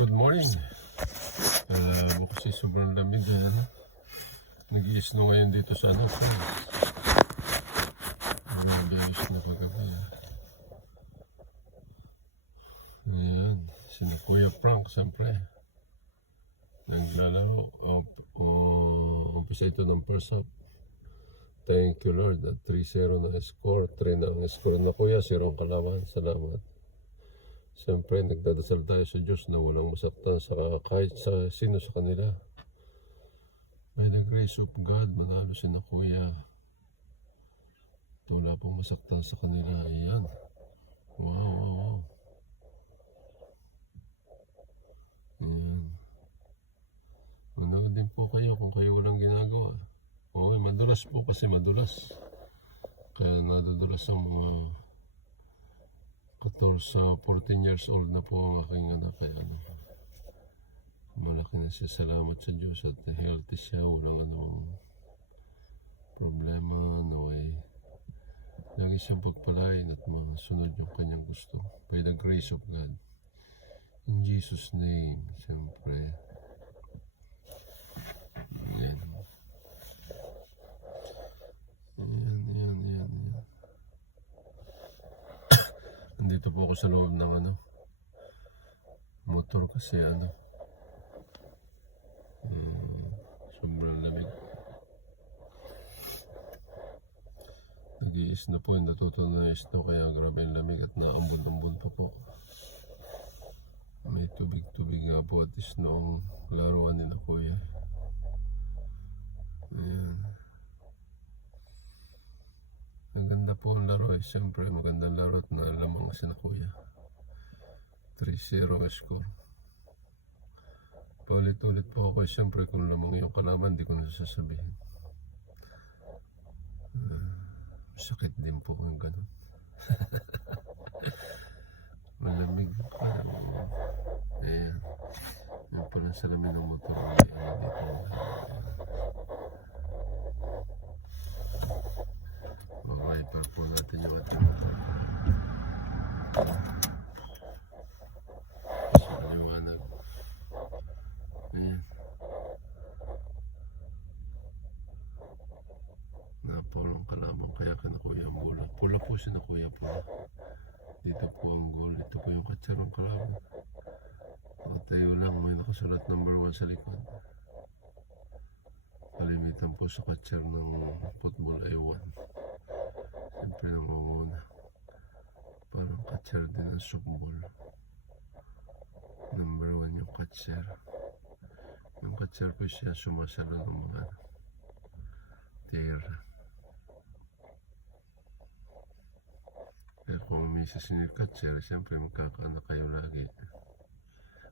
good morning. Alam mo kasi sobrang lamig din. Nag-i-snow ngayon dito sa Nag-i-snow na kagabi. Ayan, sina Kuya Frank, siyempre. Naglalaro. Umpisa ito ng first half. Thank you Lord. At 3-0 na score. 3 na ang score na Kuya. 0 ang kalaban. Salamat. Siyempre, nagdadasal tayo sa Diyos na walang masaktan sa kahit sa sino sa kanila. By the grace of God, manalo si na Kuya. Wala pong masaktan sa kanila. Ayan. Wow. Ayan. Manood din po kayo kung kayo walang ginagawa. Okay, madulas po kasi madulas. Kaya nadudulas ang mga 14 years old na po ang aking anak. Kaya malaki na siya. Salamat sa Diyos at healthy siya. Walang problema. No way. Lagi siyang pagpalain at masunod yung kanyang gusto. By the grace of God. In Jesus' name. Siyempre. Ayan. Nandito po ako sa loob ng motor kasi sobrang lamig. Nag-i-snow po, natutunan na snow kaya grabe yung lamig at naambon-ambon pa po. May tubig-tubig nga po at snow ang laruan ni na Kuya. Ayan. Maganda po ang laro siyempre magandang laro at nalamang si na Kuya. 3-0 ang score. Paulit-ulit po ako siyempre kung lamang yung kalaban di ko na sasabihin. Sakit din po yung ganun. Malamig pa. Ayan. Yung palang salamin ng motor dito. Wiper po natin yung ating liwanag. Ayan. Napulong kalabang kaya ka na Kuya ang bola. Pula po siya na Kuya pula. Dito po ang goal. Dito po yung katsarong kalabang. Tayo lang may nakasulat number 1 sa likod. Kalimitan po sa katsar ng football ay 1. Siyempre nangunguna. Parang catcher din ang softball. Number 1 yung catcher. Yung catcher po siya sumasalo ng mga tira. Pero kung umisis niyo yung catcher, siyempre magkakaanak kayo lagi.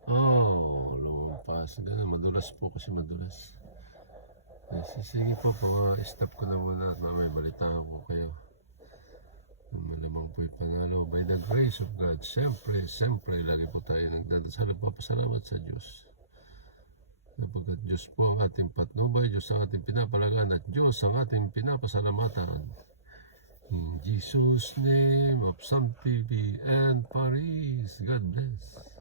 Lumampas na. Madulas po kasi madulas. Sige po, stop ko na muna at mamay balitaan ko kayo. Malamang po'y panalo by the grace of God. Siyempre, lagi po tayo nagdadasal at papasalamat sa Diyos. Sapagkat Diyos po ang ating patnubay, Diyos ang ating pinapalagan at Diyos ang ating pinapasalamatan. In Jesus' name of Sam TV and Paris, God bless.